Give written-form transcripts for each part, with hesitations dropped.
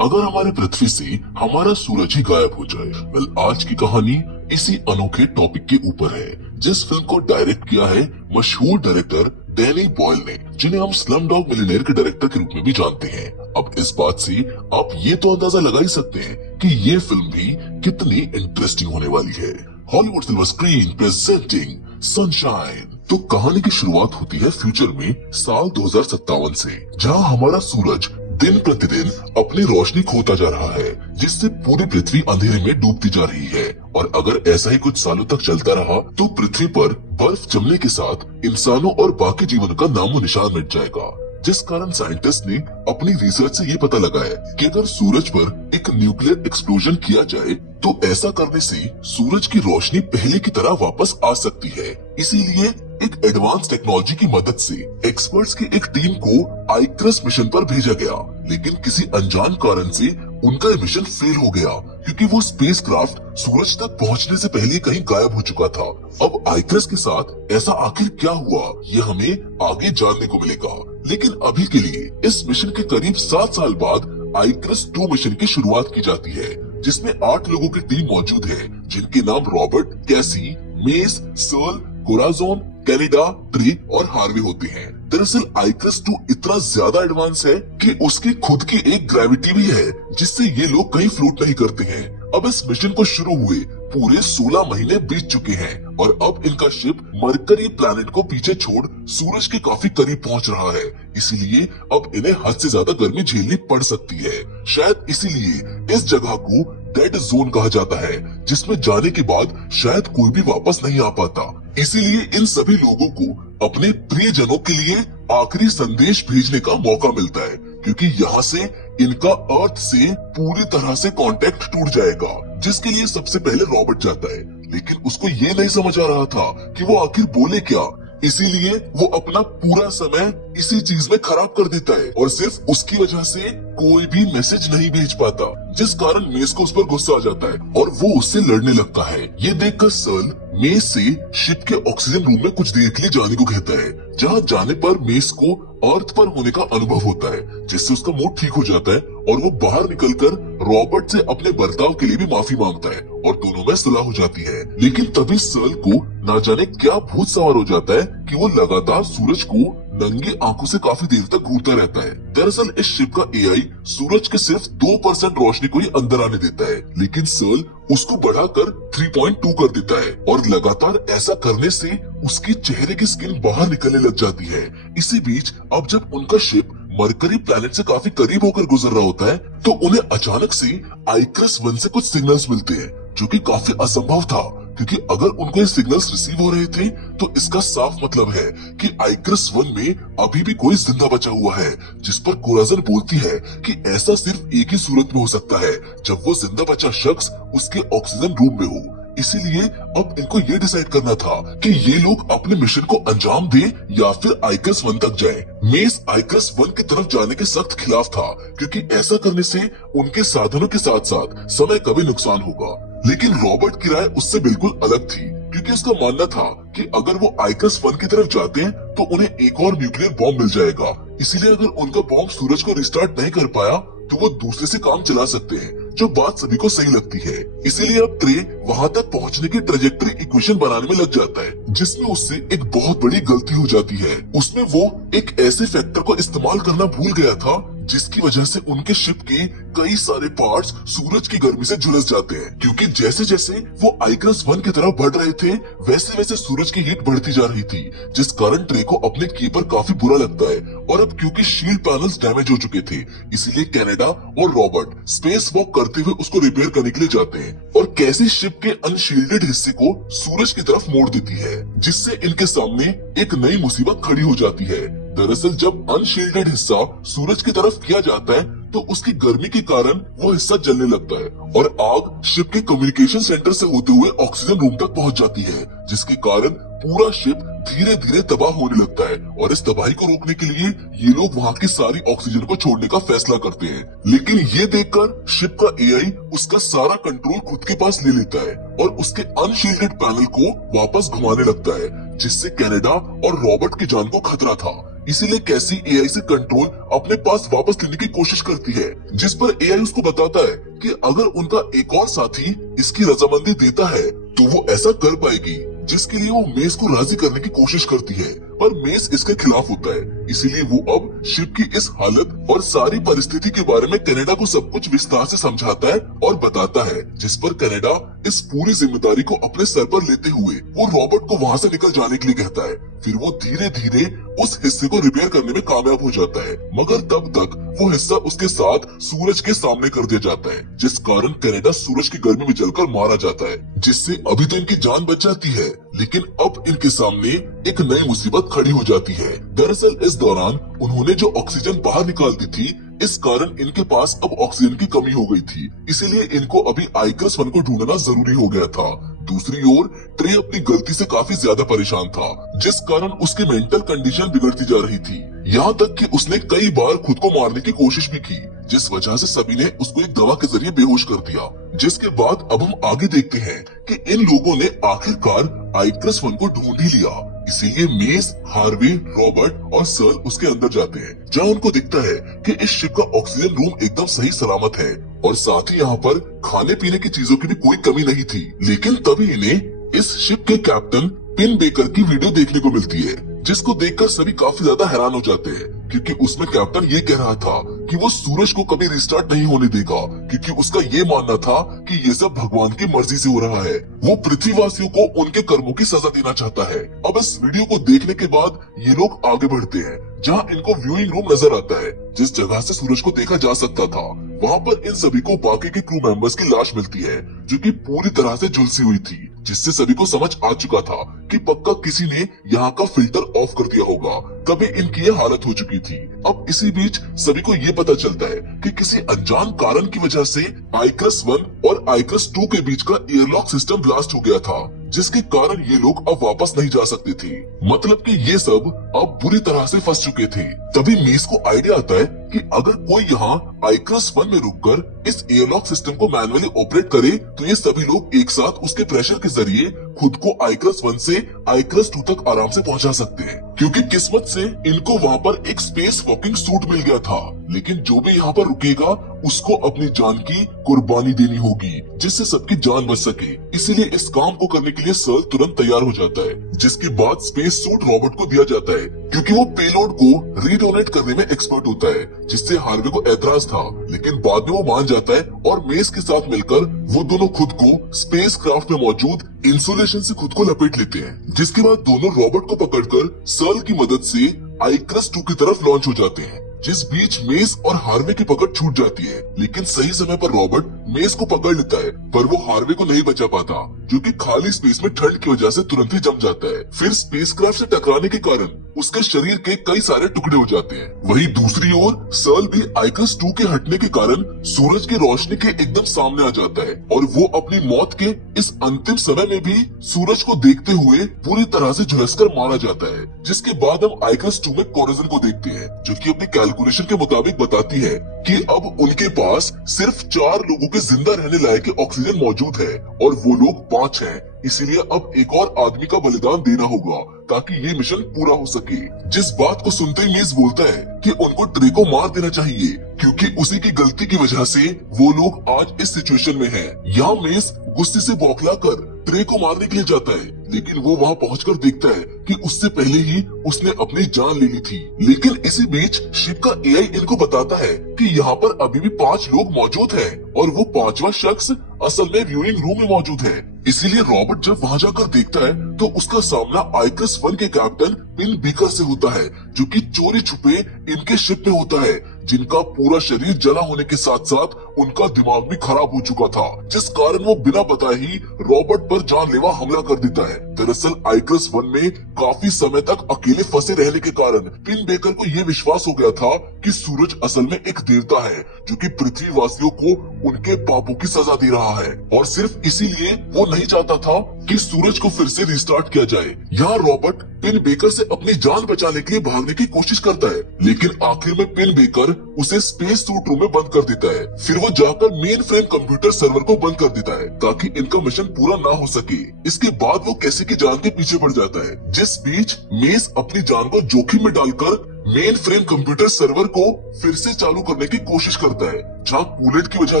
अगर हमारे पृथ्वी से हमारा सूरज ही गायब हो जाए। वेल, आज की कहानी इसी अनोखे टॉपिक के ऊपर है, जिस फिल्म को डायरेक्ट किया है मशहूर डायरेक्टर डैनी बॉयल ने, जिन्हें हम स्लम डॉग मिलियनेयर के डायरेक्टर के रूप में भी जानते हैं। अब इस बात से आप ये तो अंदाजा लगा ही सकते हैं कि ये फिल्म भी कितनी इंटरेस्टिंग होने वाली है। Hollywood silver screen presenting sunshine. तो कहानी की शुरुआत होती है फ्यूचर में साल 2057 से, जहां हमारा सूरज दिन प्रतिदिन अपनी रोशनी खोता जा रहा है, जिससे पूरी पृथ्वी अंधेरे में डूबती जा रही है। और अगर ऐसा ही कुछ सालों तक चलता रहा तो पृथ्वी पर बर्फ जमने के साथ इंसानों और बाकी जीवन का नामो निशान मिट जाएगा। जिस कारण साइंटिस्ट ने अपनी रिसर्च से ये पता लगाया कि अगर सूरज पर एक न्यूक्लियर एक्सप्लोजन किया जाए तो ऐसा करने से सूरज की रोशनी पहले की तरह वापस आ सकती है। इसीलिए एक एडवांस टेक्नोलॉजी की मदद से एक्सपर्ट्स की एक टीम को आइक्रस मिशन पर भेजा गया, लेकिन किसी अनजान कारण से उनका मिशन फेल हो गया, क्योंकि वो स्पेसक्राफ्ट सूरज तक पहुंचने से पहले कहीं गायब हो चुका था। अब आइक्रस के साथ ऐसा आखिर क्या हुआ, ये हमें आगे जानने को मिलेगा। लेकिन अभी के लिए इस मिशन के करीब 7 साल बाद आइक्रस 2 मिशन की शुरुआत की जाती है, जिसमें 8 लोगों की टीम मौजूद है, जिनके नाम रॉबर्ट, कैसी, मेस, सर्ल, कोराजोन, कैनेडा, ट्री और हार्वे होते हैं। दरअसल आइक्रस 2 इतना ज्यादा एडवांस है कि उसकी खुद की एक ग्रेविटी भी है, जिससे ये लोग कहीं फ्लोट नहीं करते हैं। अब इस मिशन को शुरू हुए पूरे 16 महीने बीत चुके हैं और अब इनका शिप मरकरी प्लैनेट को पीछे छोड़ सूरज के काफी करीब पहुंच रहा है। इसीलिए अब इन्हें हद से ज्यादा गर्मी झेलनी पड़ सकती है। शायद इसीलिए इस जगह को डेड जोन कहा जाता है, जिसमें जाने के बाद शायद कोई भी वापस नहीं आ पाता। इसीलिए इन सभी लोगों को अपने प्रियजनों के लिए आखिरी संदेश भेजने का मौका मिलता है, क्योंकि यहाँ से इनका अर्थ से पूरी तरह से कांटेक्ट टूट जाएगा। जिसके लिए सबसे पहले रॉबर्ट जाता है, लेकिन उसको ये नहीं समझ आ रहा था कि वो आखिर बोले क्या। इसीलिए वो अपना पूरा समय इसी चीज में खराब कर देता है और सिर्फ उसकी वजह से कोई भी मैसेज नहीं भेज पाता, जिस कारण मेस को उस पर गुस्सा आ जाता है और वो उससे लड़ने लगता है। ये देखकर सर्ल मेस से शिप के ऑक्सीजन रूम में कुछ देर के लिए जाने को कहता है, जहाँ जाने पर मेस को अर्थ पर होने का अनुभव होता है, जिससे उसका मूड ठीक हो जाता है और वो बाहर निकलकर रॉबर्ट से अपने बर्ताव के लिए भी माफी मांगता है और दोनों में सुलह हो जाती है। लेकिन तभी सर्ल को ना जाने क्या भूत सवार हो जाता है कि वो लगातार सूरज को नंगी आंखों से काफी देर तक घूरता रहता है। दरअसल इस शिप का एआई सूरज के सिर्फ 2% रोशनी को ही अंदर आने देता है, लेकिन सर्ल उसको बढ़ाकर 3.2 कर देता है और लगातार ऐसा करने से उसकी चेहरे की स्किन बाहर निकलने लग जाती है। इसी बीच अब जब उनका शिप मरकरी प्लैनेट से काफी करीब होकर गुजर रहा होता है तो उन्हें अचानक से आइक्रस 1 से कुछ सिग्नल्स मिलते हैं, जो कि काफी असंभव था, क्योंकि अगर उनको ये सिग्नल्स रिसीव हो रहे थे तो इसका साफ मतलब है कि आइक्रस 1 में अभी भी कोई जिंदा बचा हुआ है। जिस पर कोराजन बोलती है कि ऐसा सिर्फ एक ही सूरत में हो सकता है, जब वो जिंदा बचा शख्स उसके ऑक्सीजन रूम में हो। इसीलिए अब इनको ये डिसाइड करना था कि ये लोग अपने मिशन को अंजाम दे या फिर आइक्रस 1 तक जाएं। मेस आइक्रस 1 की तरफ जाने के सख्त खिलाफ था, क्योंकि ऐसा करने से उनके साधनों के साथ साथ समय का भी नुकसान होगा। लेकिन रॉबर्ट की राय उससे बिल्कुल अलग थी, क्योंकि उसका मानना था कि अगर वो आइक्रस 1 की तरफ जाते हैं तो उन्हें एक और न्यूक्लियर बॉम्ब मिल जाएगा। इसीलिए अगर उनका बॉम्ब सूरज को रिस्टार्ट नहीं कर पाया तो वो दूसरे से काम चला सकते हैं, जो बात सभी को सही लगती है। इसीलिए अब ट्रे वहां तक पहुंचने की ट्रेजेक्टरी इक्वेशन बनाने में लग जाता है, जिसमें उससे एक बहुत बड़ी गलती हो जाती है। उसमें वो एक ऐसे फैक्टर को इस्तेमाल करना भूल गया था जिसकी वजह से उनके शिप के कई सारे पार्ट्स सूरज की गर्मी से झुलस जाते हैं, क्योंकि जैसे जैसे वो आइक्रस 1 की तरफ बढ़ रहे थे वैसे वैसे सूरज की हीट बढ़ती जा रही थी, जिस कारण ट्रे को अपने की पर काफी बुरा लगता है। और अब क्योंकि शील्ड पैनल्स डैमेज हो चुके थे, इसीलिए कनाडा और रॉबर्ट स्पेस वॉक करते हुए उसको रिपेयर करने के लिए जाते हैं और कैसी शिप के अनशील्डेड हिस्से को सूरज की तरफ मोड़ देती है, जिससे इनके सामने एक नई मुसीबत खड़ी हो जाती है। दरअसल जब अनशील्डेड हिस्सा सूरज की तरफ किया जाता है तो उसकी गर्मी के कारण वो हिस्सा जलने लगता है और आग शिप के कम्युनिकेशन सेंटर से होते हुए ऑक्सीजन रूम तक पहुंच जाती है, जिसके कारण पूरा शिप धीरे धीरे तबाह होने लगता है। और इस तबाही को रोकने के लिए ये लोग वहाँ की सारी ऑक्सीजन को छोड़ने का फैसला करते हैं, लेकिन ये देखकर शिप का एआई उसका सारा कंट्रोल खुद के पास ले लेता है और उसके अनशील्डेड पैनल को वापस घुमाने लगता है, जिससे कनाडा और रॉबर्ट की जान को खतरा था। इसीलिए कैसी एआई से कंट्रोल अपने पास वापस लेने की कोशिश करती है, जिस पर एआई उसको बताता है कि अगर उनका एक और साथी इसकी रजामंदी देता है तो वो ऐसा कर पाएगी, जिसके लिए वो मेस को राजी करने की कोशिश करती है, पर मेस इसके खिलाफ होता है। इसीलिए वो अब शिप की इस हालत और सारी परिस्थिति के बारे में कनाडा को सब कुछ विस्तार से समझाता है और बताता है, जिस पर कनाडा इस पूरी जिम्मेदारी को अपने सर पर लेते हुए वो रॉबर्ट को वहाँ से निकल जाने के लिए कहता है। फिर वो धीरे धीरे उस हिस्से को रिपेयर करने में कामयाब हो जाता है, मगर तब तक वो हिस्सा उसके साथ सूरज के सामने कर दिया जाता है, जिस कारण कनाडा सूरज की गर्मी में जलकर मारा जाता है, जिससे अभी तो इनकी जान बच जाती है, लेकिन अब इनके सामने एक नई मुसीबत खड़ी हो जाती है। दरअसल इस दौरान उन्होंने जो ऑक्सीजन बाहर निकाल दी थी, इस कारण इनके पास अब ऑक्सीजन की कमी हो गई थी, इसीलिए इनको अभी आइकरस वन को ढूंढना जरूरी हो गया था। दूसरी ओर ट्रे अपनी गलती से काफी ज्यादा परेशान था, जिस कारण उसकी मेंटल कंडीशन बिगड़ती जा रही थी, यहाँ तक कि उसने कई बार खुद को मारने की कोशिश भी की, जिस वजह से सभी ने उसको एक दवा के जरिए बेहोश कर दिया। जिसके बाद अब हम आगे देखते हैं कि इन लोगों ने आखिरकार आइकरस वन को ढूंढ ही लिया। इसीलिए मेस, हार्वे, रॉबर्ट और सर्ल उसके अंदर जाते हैं, जहाँ उनको दिखता है कि इस शिप का ऑक्सीजन रूम एकदम सही सलामत है और साथ ही यहाँ पर खाने पीने की चीजों की भी कोई कमी नहीं थी। लेकिन तभी इन्हें इस शिप के कैप्टन पिन बेकर की वीडियो देखने को मिलती है, जिसको देखकर सभी काफी ज्यादा हैरान हो जाते हैं, क्योंकि उसमें कैप्टन ये कह रहा था कि वो सूरज को कभी रिस्टार्ट नहीं होने देगा, क्योंकि उसका ये मानना था कि ये सब भगवान की मर्जी से हो रहा है। वो पृथ्वीवासियों को उनके कर्मों की सजा देना चाहता है। अब इस वीडियो को देखने के बाद ये लोग आगे बढ़ते हैं, जहाँ इनको व्यूइंग रूम नजर आता है, जिस जगह से सूरज को देखा जा सकता था। वहाँ पर इन सभी को बाकी के क्रू मेंबर्स की लाश मिलती है, जो कि पूरी तरह से झुलसी हुई थी, जिससे सभी को समझ आ चुका था कि पक्का किसी ने यहाँ का फिल्टर ऑफ कर दिया होगा, तभी इनकी ये हालत हो चुकी थी। अब इसी बीच सभी को ये पता चलता है कि किसी अनजान कारण की वजह से आइकरस 1 और आइकरस 2 के बीच का एयरलॉक सिस्टम ब्लास्ट हो गया था, जिसके कारण ये लोग अब वापस नहीं जा सकते थे। मतलब कि ये सब अब बुरी तरह से फंस चुके थे। तभी मेस को आइडिया आता है कि अगर कोई यहाँ आइकरस 1 में रुककर इस एयरलॉक सिस्टम को मैनुअली ऑपरेट करे तो ये सभी लोग एक साथ उसके प्रेशर के जरिए खुद को आइकरस 1 से आइकरस 2 तक आराम से पहुंचा सकते हैं, क्योंकि किस्मत से इनको वहाँ पर एक स्पेस वॉकिंग सूट मिल गया था। लेकिन जो भी यहाँ पर रुकेगा उसको अपनी जान की कुर्बानी देनी होगी, जिससे सबकी जान बच सके। इसीलिए इस काम को करने के लिए सर्ल तुरंत तैयार हो जाता है, जिसके बाद स्पेस सूट रॉबर्ट को दिया जाता है, क्योंकि वो पेलोड को रीडोनेट करने में एक्सपर्ट होता है, जिससे हार्वे को एतराज था, लेकिन बाद में वो मान जाता है और मेस के साथ मिलकर वो दोनों खुद को स्पेस क्राफ्ट में मौजूद इंसुलेशन से खुद को लपेट लेते हैं। जिसके बाद दोनों रॉबर्ट को पकड़कर सर्ल की मदद से आइकरस 2 की तरफ लॉन्च हो जाते हैं, जिस बीच मेस और हार्वे की पकड़ छूट जाती है। लेकिन सही समय पर रॉबर्ट मेस को पकड़ लेता है, पर वो हार्वे को नहीं बचा पाता, जो कि खाली स्पेस में ठंड की वजह से तुरंत ही जम जाता है। फिर स्पेसक्राफ्ट से टकराने के कारण उसके शरीर के कई सारे टुकड़े हो जाते हैं। वहीं दूसरी ओर सर्ल भी आइकरस 2 के हटने के कारण सूरज की रोशनी के एकदम सामने आ जाता है, और वो अपनी मौत के इस अंतिम समय में भी सूरज को देखते हुए पूरी तरह से झुलसकर मारा जाता है। जिसके बाद हम आइकरस 2 में कोरिजन को देखते हैं, जो कि अपनी कैलकुलेशन के मुताबिक बताती है कि अब उनके पास सिर्फ 4 लोगों के जिंदा रहने लायक ऑक्सीजन मौजूद है और वो लोग 5 हैं। इसीलिए अब एक और आदमी का बलिदान देना होगा ताकि ये मिशन पूरा हो सके। जिस बात को सुनते ही मेस बोलता है कि उनको ट्रे को मार देना चाहिए, क्योंकि उसी की गलती की वजह से वो लोग आज इस सिचुएशन में हैं। यहाँ मेस गुस्से से बौखला कर ट्रे को मारने के लिए जाता है, लेकिन वो वहाँ पहुंचकर देखता है कि उससे पहले ही उसने अपनी जान ले ली थी। लेकिन इसी बीच शिप का एआई इनको बताता है कि यहाँ पर अभी भी 5 लोग मौजूद हैं और वो 5वां शख्स असल में व्यूइंग रूम में मौजूद है। इसीलिए रॉबर्ट जब वहाँ जाकर देखता है तो उसका सामना आइकरस 1 के कैप्टन पिन बेकर से होता है, जो कि चोरी छुपे इनके शिप में होता है, जिनका पूरा शरीर जला होने के साथ साथ उनका दिमाग भी खराब हो चुका था, जिस कारण वो बिना बताए ही रॉबर्ट पर जानलेवा हमला कर देता है। दरअसल आइकरस 1 में काफी समय तक अकेले फंसे रहने के कारण पिन बेकर को ये विश्वास हो गया था कि सूरज असल में एक देवता है, जो कि पृथ्वीवासियों को उनके पापों की सजा दे रहा है, और सिर्फ इसीलिए वो नहीं चाहता था कि सूरज को फिर से रिस्टार्ट किया जाए। यहाँ रॉबर्ट पिन बेकर से अपनी जान बचाने के लिए भागने की कोशिश करता है, लेकिन आखिर में पिन बेकर उसे स्पेस सूट रूम में बंद कर देता है। फिर वो जाकर मेन फ्रेम कंप्यूटर सर्वर को बंद कर देता है ताकि इनका मिशन पूरा ना हो सके। इसके बाद वो कैसी की जान के पीछे पड़ जाता है। जिस बीच मेस अपनी जान को जोखिम में डालकर मेन फ्रेम कंप्यूटर सर्वर को फिर से चालू करने की कोशिश करता है, जहाँ कूलेंट की वजह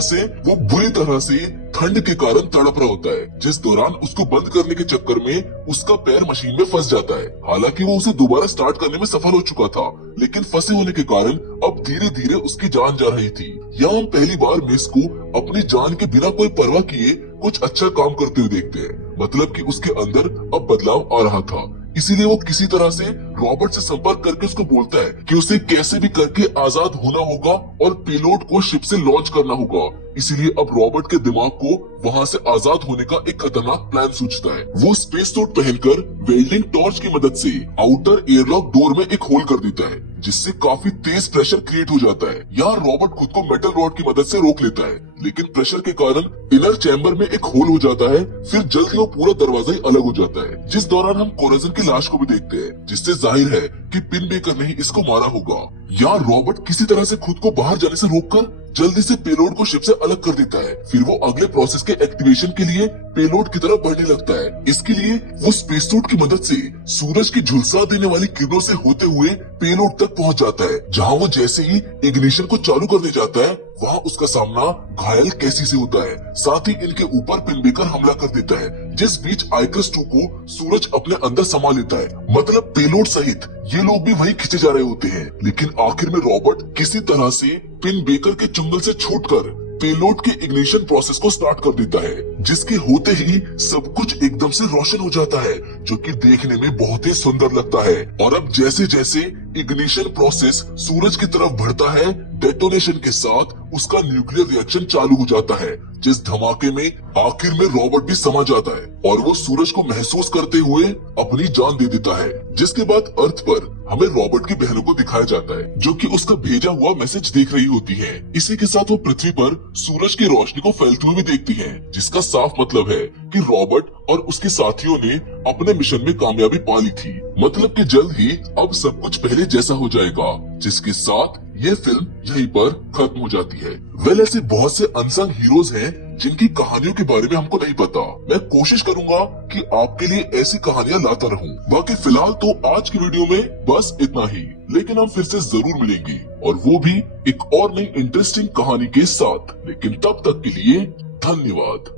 से वो बुरी तरह से ठंड के कारण तड़प रहा होता है, जिस दौरान उसको बंद करने के चक्कर में उसका पैर मशीन में फंस जाता है। हालांकि वो उसे दोबारा स्टार्ट करने में सफल हो चुका था, लेकिन फंसे होने के कारण अब धीरे धीरे उसकी जान जा रही थी। यहाँ हम पहली बार मिस को अपनी जान के बिना कोई परवाह किए कुछ अच्छा काम करते हुए देखते हैं। मतलब कि उसके अंदर अब बदलाव आ रहा था, इसीलिए वो किसी तरह से रॉबर्ट से संपर्क करके उसको बोलता है कि उसे कैसे भी करके आजाद होना होगा और पेलोड को शिप से लॉन्च करना होगा। इसीलिए अब रॉबर्ट के दिमाग को वहाँ से आजाद होने का एक खतरनाक प्लान सूझता है। वो स्पेस सूट पहनकर वेल्डिंग टॉर्च की मदद से आउटर एयरलॉक डोर में एक होल कर देता है, जिससे काफी तेज प्रेशर क्रिएट हो जाता है। यहाँ रॉबर्ट खुद को मेटल रॉड की मदद से रोक लेता है, लेकिन प्रेशर के कारण इनर चैम्बर में एक होल हो जाता है। फिर जल्द ही वो पूरा दरवाजा ही अलग हो जाता है, जिस दौरान हम कोरेजन की लाश को भी देखते हैं, जिससे जाहिर है कि पिन बेकर ने ही इसको मारा होगा। यहाँ रॉबर्ट किसी तरह से खुद को बाहर जाने से रोककर जल्दी से पेलोड को शिप से अलग कर देता है। फिर वो अगले प्रोसेस के एक्टिवेशन के लिए पेलोड की तरफ बढ़ने लगता है। इसके लिए वो स्पेस सूट की मदद से सूरज की झुलसा देने वाली किरणों से होते हुए पेलोड तक पहुंच जाता है, जहां वो जैसे ही इग्निशन को चालू करने जाता है, वहाँ उसका सामना घायल कैसी से होता है। साथ ही इनके ऊपर पिन बेकर हमला कर देता है, जिस बीच आइकस 2 को सूरज अपने अंदर समा लेता है। मतलब पेलोड सहित ये लोग भी वही खींचे जा रहे होते हैं, लेकिन आखिर में रॉबर्ट किसी तरह से पिन बेकर के चुंगल से छूटकर पेलोड के इग्निशन प्रोसेस को स्टार्ट कर देता है, जिसके होते ही सब कुछ एकदम से रोशन हो जाता है, जो कि देखने में बहुत ही सुंदर लगता है। और अब जैसे जैसे इग्निशन प्रोसेस सूरज की तरफ बढ़ता है, डेटोनेशन के साथ उसका न्यूक्लियर रिएक्शन चालू हो जाता है, जिस धमाके में आखिर में रॉबर्ट भी समा जाता है और वो सूरज को महसूस करते हुए अपनी जान दे देता है। जिसके बाद अर्थ पर हमें रॉबर्ट की बहनों को दिखाया जाता है, जो कि उसका भेजा हुआ मैसेज देख रही होती है। इसी के साथ वो पृथ्वी पर सूरज की रोशनी को फैलते हुए भी देखती है, जिसका साफ मतलब है कि रॉबर्ट और उसके साथियों ने अपने मिशन में कामयाबी पा ली थी। मतलब कि जल्द ही अब सब कुछ पहले जैसा हो जाएगा, जिसके साथ ये फिल्म यहीं पर खत्म हो जाती है। वेल, ऐसे बहुत से अनसंग हीरोज हैं जिनकी कहानियों के बारे में हमको नहीं पता। मैं कोशिश करूंगा कि आपके लिए ऐसी कहानियां लाता रहूं। बाकी फिलहाल तो आज की वीडियो में बस इतना ही, लेकिन हम फिर से जरूर मिलेंगे, और वो भी एक और नई इंटरेस्टिंग कहानी के साथ। लेकिन तब तक के लिए धन्यवाद।